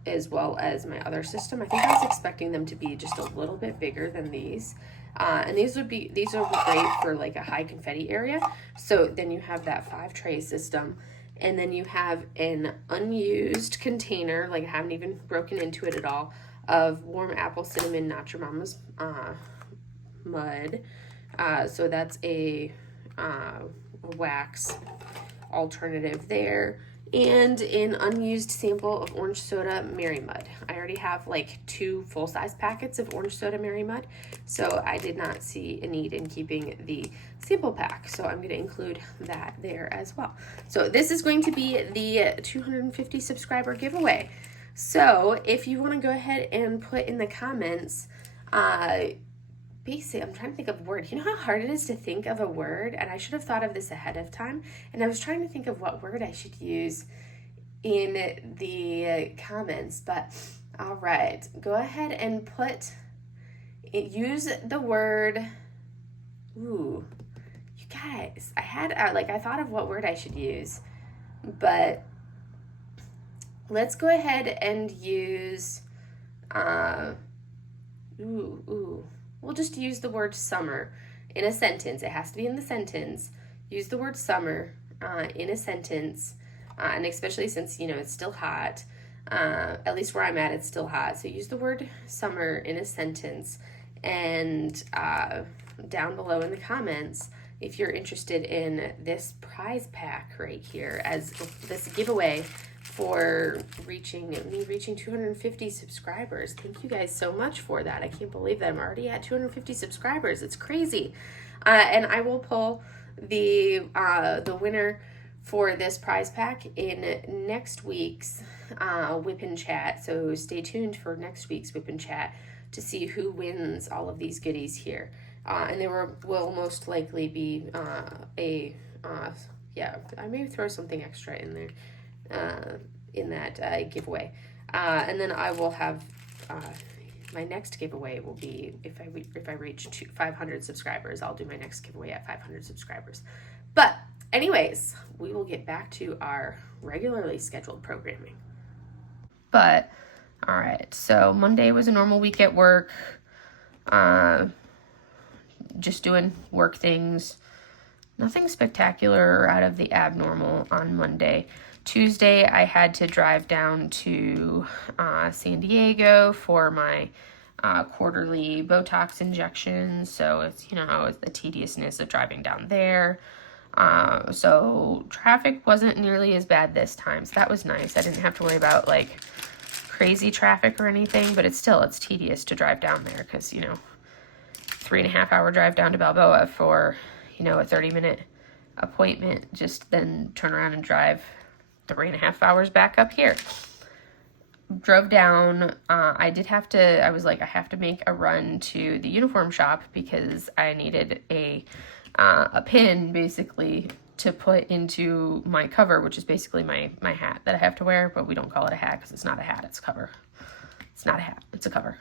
as well as my other system. I think I was expecting them to be just a little bit bigger than these. And these are great for like a high confetti area. So then you have that 5 tray system, and then you have an unused container, like I haven't even broken into it at all, of warm apple cinnamon Not Your Mama's mud. So that's a wax alternative there. And an unused sample of orange soda Mary Mud. I already have like 2 full-size packets of orange soda Mary Mud, so I did not see a need in keeping the sample pack. So I'm going to include that there as well. So this is going to be the 250 subscriber giveaway. So if you want to go ahead and put in the comments, basic, I'm trying to think of a word. You know how hard it is to think of a word? And I should have thought of this ahead of time. And I was trying to think of what word I should use in the comments. But all right, go ahead and use the word, ooh, you guys, I thought of what word I should use. But let's go ahead and use, we'll just use the word summer in a sentence. It has to be in the sentence. Use the word summer in a sentence, and especially since, it's still hot. At least where I'm at, it's still hot. So use the word summer in a sentence, and down below in the comments, if you're interested in this prize pack right here as this giveaway for reaching 250 subscribers. Thank you guys so much for that. I can't believe that I'm already at 250 subscribers. It's crazy. And I will pull the winner for this prize pack in next week's WIP and Chat. So stay tuned for next week's WIP and Chat to see who wins all of these goodies here. And there will most likely be I may throw something extra in there. In that giveaway, and then I will have my next giveaway will be if I reach 500 subscribers. I'll do my next giveaway at 500 subscribers. But anyways, we will get back to our regularly scheduled programming. But all right, so Monday was a normal week at work, just doing work things. Nothing spectacular or out of the abnormal on Monday. Tuesday, I had to drive down to San Diego for my quarterly Botox injections. So it's, it's the tediousness of driving down there. So traffic wasn't nearly as bad this time. So that was nice. I didn't have to worry about like crazy traffic or anything, but it's tedious to drive down there because, 3.5 hour drive down to Balboa for, a 30-minute appointment, just then turn around and drive 3.5 hours back up here. Drove down. I was like, I have to make a run to the uniform shop because I needed a pin basically to put into my cover, which is basically my hat that I have to wear, but we don't call it a hat because it's not a hat, it's a cover. It's not a hat, it's a cover.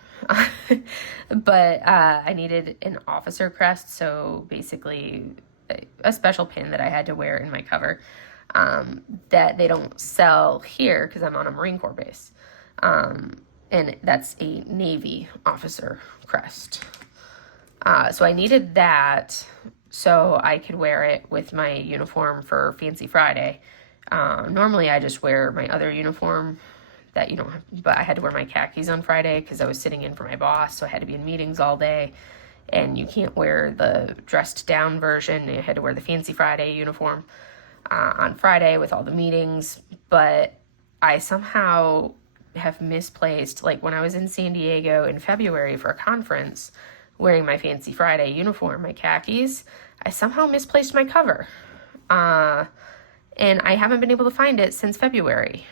But I needed an officer crest, so basically a special pin that I had to wear in my cover that they don't sell here because I'm on a Marine Corps base. And that's a Navy officer crest. So I needed that so I could wear it with my uniform for Fancy Friday. Normally I just wear my other uniform that but I had to wear my khakis on Friday because I was sitting in for my boss, so I had to be in meetings all day, and you can't wear the dressed down version. I had to wear the Fancy Friday uniform on Friday with all the meetings, but I somehow have misplaced, like when I was in San Diego in February for a conference wearing my Fancy Friday uniform, my khakis, I somehow misplaced my cover. And I haven't been able to find it since February.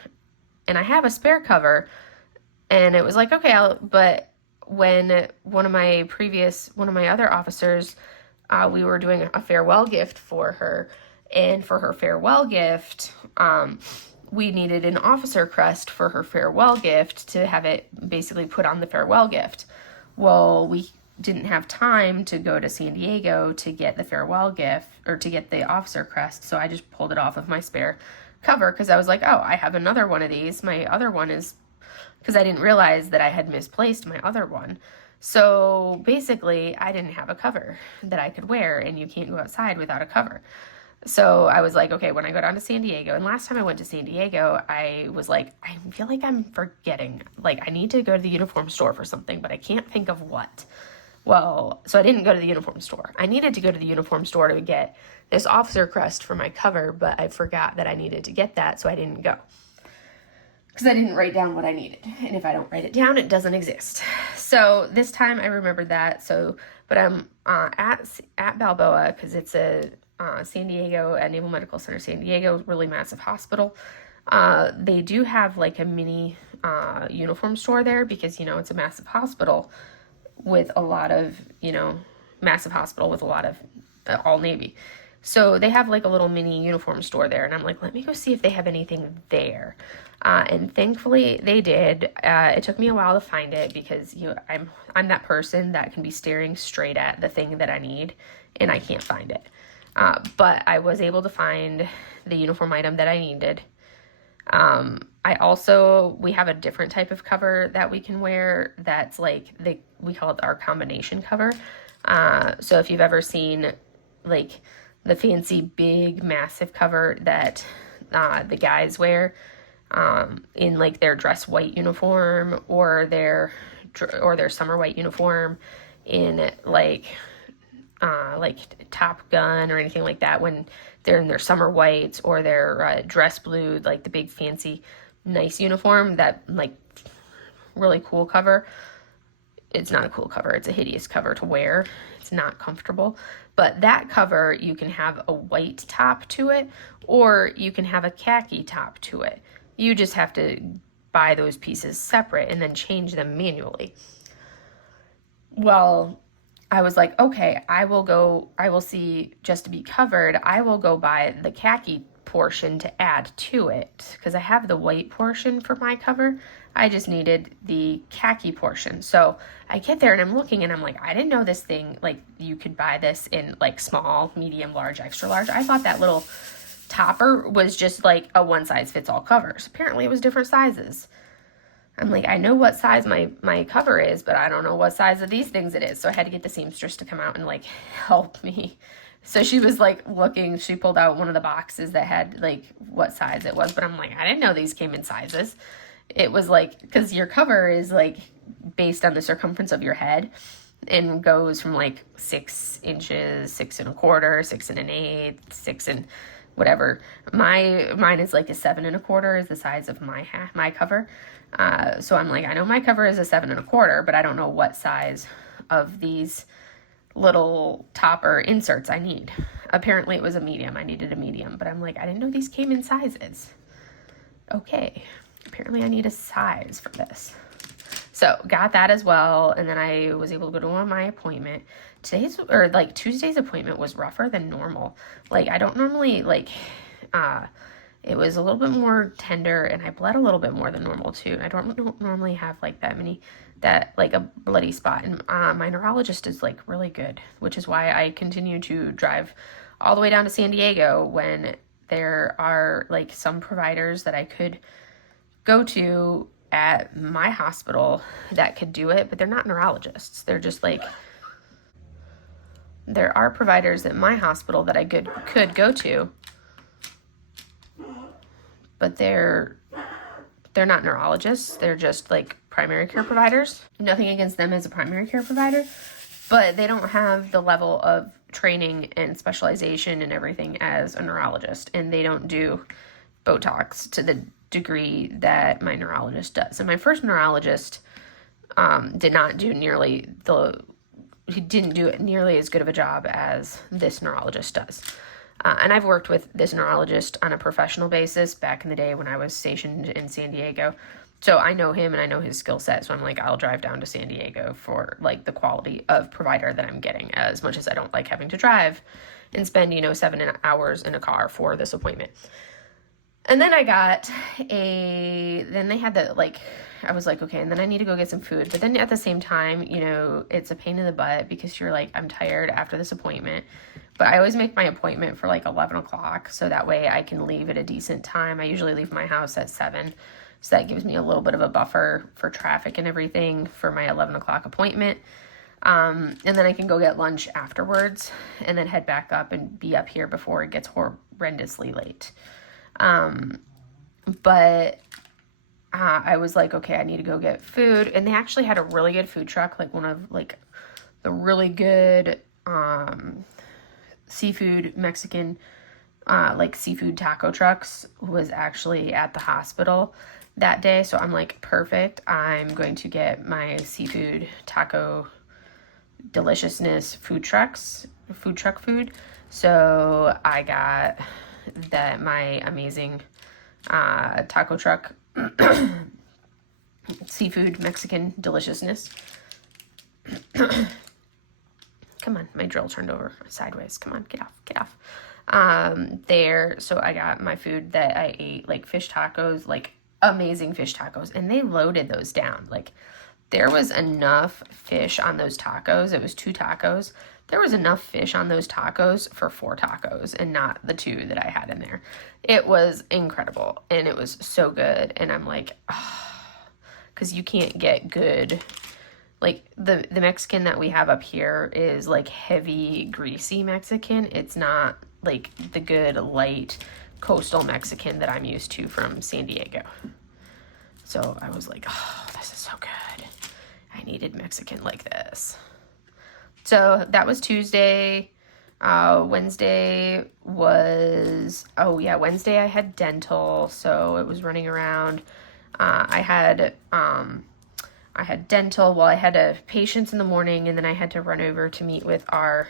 And I have a spare cover, and it was like, okay, but when one of my other officers, we were doing a farewell gift for her, and for her farewell gift, we needed an officer crest for her farewell gift to have it basically put on the farewell gift. Well, we didn't have time to go to San Diego to get the farewell gift, or to get the officer crest, so I just pulled it off of my spare cover, because I was like, oh, I have another one of these. My other one is, because I didn't realize that I had misplaced my other one. So basically, I didn't have a cover that I could wear, and you can't go outside without a cover. So I was like, okay, when I go down to San Diego, and last time I went to San Diego, I was like, I feel like I'm forgetting. Like, I need to go to the uniform store for something, but I can't think of what. Well, so I didn't go to the uniform store. I needed to go to the uniform store to get this officer crest for my cover, but I forgot that I needed to get that, so I didn't go. Because I didn't write down what I needed. And if I don't write it down, it doesn't exist. So this time I remembered that. But I'm at Balboa, because it's a San Diego, at Naval Medical Center San Diego, really massive hospital. They do have like a mini uniform store there, because, it's a massive hospital with a lot of, all Navy. So they have like a little mini uniform store there, and I'm like, let me go see if they have anything there. And thankfully they did. It took me a while to find it, because I'm that person that can be staring straight at the thing that I need and I can't find it. But I was able to find the uniform item that I needed. We have a different type of cover that we can wear that's like, we call it our combination cover. So if you've ever seen like the fancy big massive cover that the guys wear in like their dress white uniform, or their summer white uniform, in like Top Gun or anything like that, when they're in their summer whites, or their dress blue, like the big fancy nice uniform, that like really cool cover. It's not a cool cover, it's a hideous cover to wear. It's not comfortable. But that cover, you can have a white top to it, or you can have a khaki top to it. You just have to buy those pieces separate and then change them manually. Well, I was like, okay, I will see, just to be covered, I will go buy the khaki portion to add to it, because I have the white portion for my cover. I just needed the khaki portion. So I get there and I'm looking and I'm like, I didn't know this thing, like you could buy this in like small, medium, large, extra large. I thought that little topper was just like a one size fits all covers. Apparently it was different sizes. I'm like, I know what size my cover is, but I don't know what size of these things it is. So I had to get the seamstress to come out and like help me. So she was like looking, she pulled out one of the boxes that had like what size it was, but I'm like, I didn't know these came in sizes. It was like, because your cover is like based on the circumference of your head, and goes from like 6 inches, 6 1/4, 6 1/8, 6 and whatever. Mine is like a 7 1/4 is the size of my cover. So I'm like, I know my cover is a 7 1/4, but I don't know what size of these little topper inserts I need. Apparently it was a medium. I needed a medium, but I'm like, I didn't know these came in sizes. Okay, apparently I need a size for this. So got that as well, and then I was able to go to my appointment. Tuesday's appointment was rougher than normal. Like, I don't normally, it was a little bit more tender, and I bled a little bit more than normal too. I don't normally have like a bloody spot, and my neurologist is like really good, which is why I continue to drive all the way down to San Diego when there are like some providers that I could go to at my hospital that could do it, but they're not neurologists. They're just like, there are providers at my hospital that I could go to, but they're not neurologists. They're just like primary care providers. Nothing against them as a primary care provider, but they don't have the level of training and specialization and everything as a neurologist, and they don't do Botox to the degree that my neurologist does. And my first neurologist didn't do nearly as good of a job as this neurologist does. And I've worked with this neurologist on a professional basis back in the day when I was stationed in San Diego. So I know him and I know his skill set. So I'm like, I'll drive down to San Diego for like the quality of provider that I'm getting, as much as I don't like having to drive and spend, 7 hours in a car for this appointment. And then then they had I was like, okay, and then I need to go get some food. But then at the same time, it's a pain in the butt because you're like, I'm tired after this appointment. But I always make my appointment for like 11 o'clock. So that way I can leave at a decent time. I usually leave my house at 7. So that gives me a little bit of a buffer for traffic and everything for my 11 o'clock appointment. And then I can go get lunch afterwards and then head back up and be up here before it gets horrendously late. But I was like, okay, I need to go get food. And they actually had a really good food truck, like one of like the really good seafood Mexican seafood taco trucks was actually at the hospital that day. So I'm like, perfect. I'm going to get my seafood taco deliciousness food truck food. So I got my amazing taco truck seafood Mexican deliciousness. Come on, my drill turned over sideways. Come on, get off. So I got my food that I ate, like fish tacos, like amazing fish tacos, and they loaded those down. Like there was enough fish on those tacos. It was 2 tacos. There was enough fish on those tacos for 4 tacos and not the 2 that I had in there. It was incredible and it was so good. And I'm like, because you can't get good, like the Mexican that we have up here is like heavy, greasy Mexican. It's not like the good, light, coastal Mexican that I'm used to from San Diego. So I was like, oh, this is so good. I needed Mexican like this. So that was Tuesday. Wednesday I had dental, so it was running around. I had dental. Well, I had patients in the morning, and then I had to run over to meet with our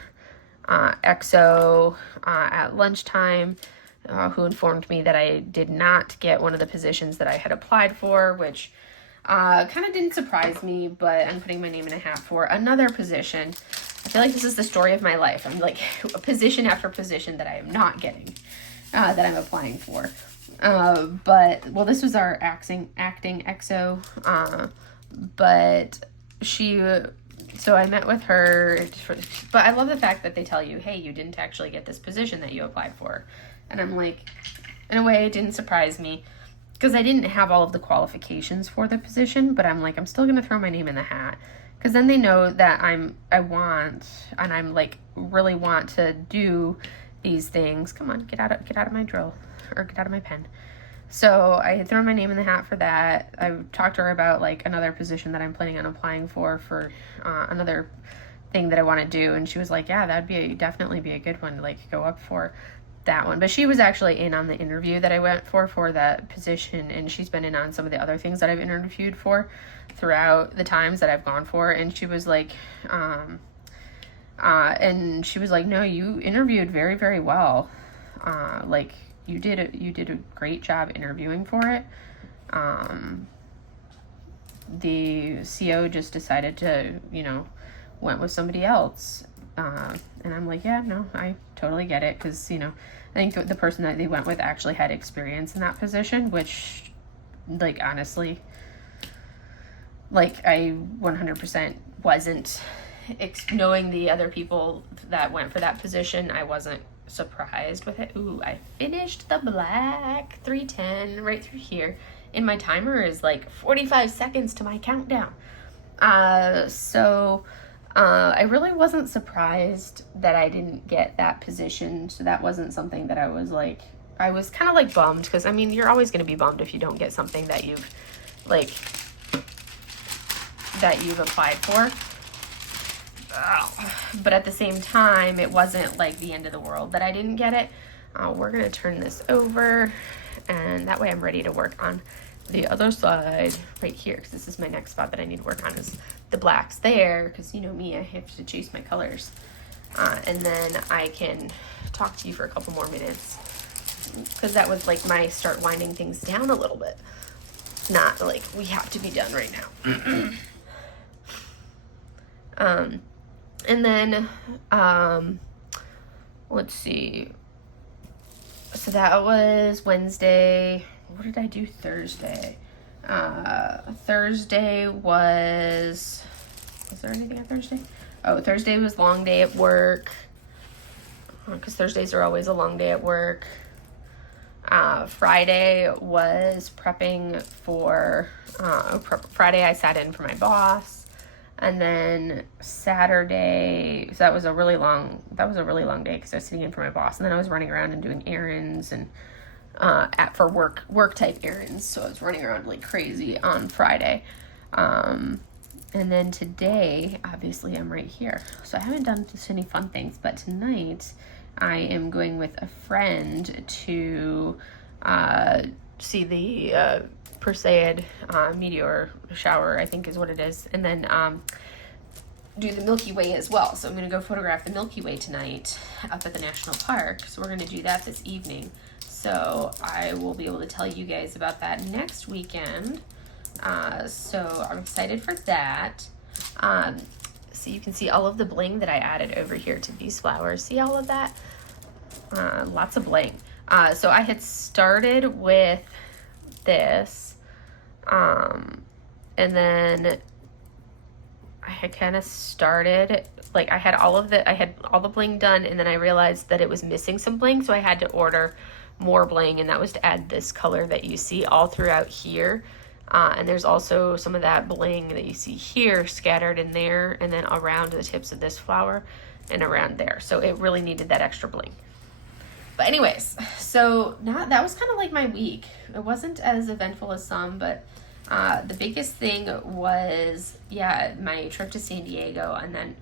XO at lunchtime, who informed me that I did not get one of the positions that I had applied for, which kind of didn't surprise me, but I'm putting my name in a hat for another position. I feel like this is the story of my life. I'm like position after position that I am not getting, that I'm applying for. This was our acting XO, so I met with her, but I love the fact that they tell you, hey, you didn't actually get this position that you applied for. And I'm like, in a way, it didn't surprise me because I didn't have all of the qualifications for the position, but I'm like, I'm still going to throw my name in the hat because then they know that I'm really want to do these things. Come on, get out of my drill or get out of my pen. So I had thrown my name in the hat for that. I talked to her about like another position that I'm planning on applying for another thing that I want to do. And she was like, yeah, that'd definitely be a good one to like go up for that one. But she was actually in on the interview that I went for that position. And she's been in on some of the other things that I've interviewed for throughout the times that I've gone for. And she was like, no, you interviewed very, very well. You did a great job interviewing for it. The CO just decided to, went with somebody else. And I'm like, yeah, no, I totally get it. Cause, I think the person that they went with actually had experience in that position, which like, honestly, like I 100% wasn't knowing the other people that went for that position. I wasn't surprised with it. Ooh, I finished the black 310 right through here, and my timer is like 45 seconds to my countdown. I really wasn't surprised that I didn't get that position. So that wasn't something that I was kind of like bummed, because I mean, you're always going to be bummed if you don't get something that you've applied for. But at the same time, it wasn't like the end of the world that I didn't get it. We're going to turn this over, and that way I'm ready to work on the other side right here, because this is my next spot that I need to work on, is the blacks there, because you know me, I have to chase my colors. And then I can talk to you for a couple more minutes, because that was like my start winding things down a little bit. Not like we have to be done right now. And then, let's see. So that was Wednesday. What did I do Thursday? Thursday was there anything on Thursday? Oh, Thursday was long day at work, because Thursdays are always a long day at work. Friday was prepping for, Friday I sat in for my boss. And then Saturday, so that was a really long day because I was sitting in for my boss. And then I was running around and doing errands and for work type errands. So I was running around like crazy on Friday. And then today, obviously I'm right here. So I haven't done just any fun things, but tonight I am going with a friend to see the Perseid meteor shower, I think is what it is, and then do the Milky Way as well. So I'm going to go photograph the Milky Way tonight up at the national park. So we're going to do that this evening. So I will be able to tell you guys about that next weekend. So I'm excited for that. So you can see all of the bling that I added over here to these flowers. See all of that? Lots of bling. So I had started with this, and then I had kind of started, like I had all the bling done, and then I realized that it was missing some bling, so I had to order more bling, and that was to add this color that you see all throughout here. And there's also some of that bling that you see here scattered in there, and then around the tips of this flower and around there. So it really needed that extra bling. But anyways, so now that was kind of like my week. It wasn't as eventful as some, but the biggest thing was, my trip to San Diego. And then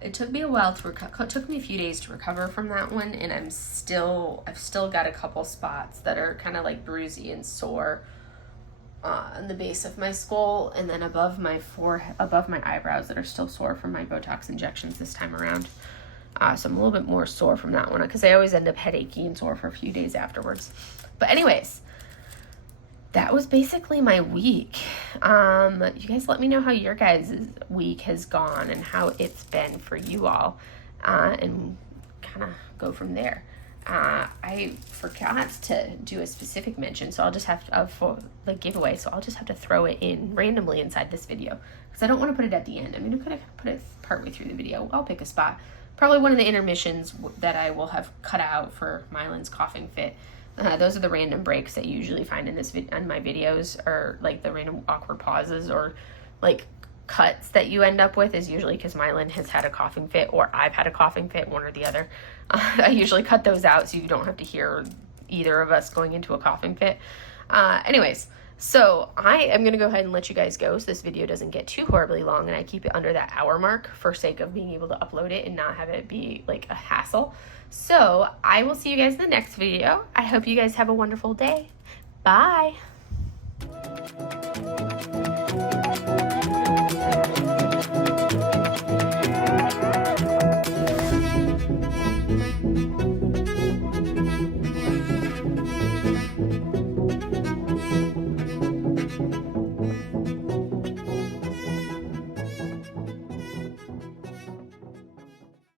it took me a while to recover. It took me a few days to recover from that one. And I've still got a couple spots that are kind of like bruisey and sore on the base of my skull, and then above my eyebrows that are still sore from my Botox injections this time around. So I'm a little bit more sore from that one, because I always end up headachy and sore for a few days afterwards. But anyways, that was basically my week. You guys let me know how your guys' week has gone and how it's been for you all, and kind of go from there. I forgot to do a specific mention, so I'll just have to, for the giveaway, so I'll just have to throw it in randomly inside this video, because I don't want to put it at the end. I mean, I could have put it partway through the video. I'll pick a spot. Probably one of the intermissions that I will have cut out for Mylan's coughing fit. Those are the random breaks that you usually find in my videos, or like the random awkward pauses or like cuts that you end up with, is usually because Mylan has had a coughing fit or I've had a coughing fit, one or the other. I usually cut those out so you don't have to hear either of us going into a coughing fit. Anyways, so I am going to go ahead and let you guys go so this video doesn't get too horribly long and I keep it under that hour mark for sake of being able to upload it and not have it be like a hassle. So I will see you guys in the next video. I hope you guys have a wonderful day. Bye.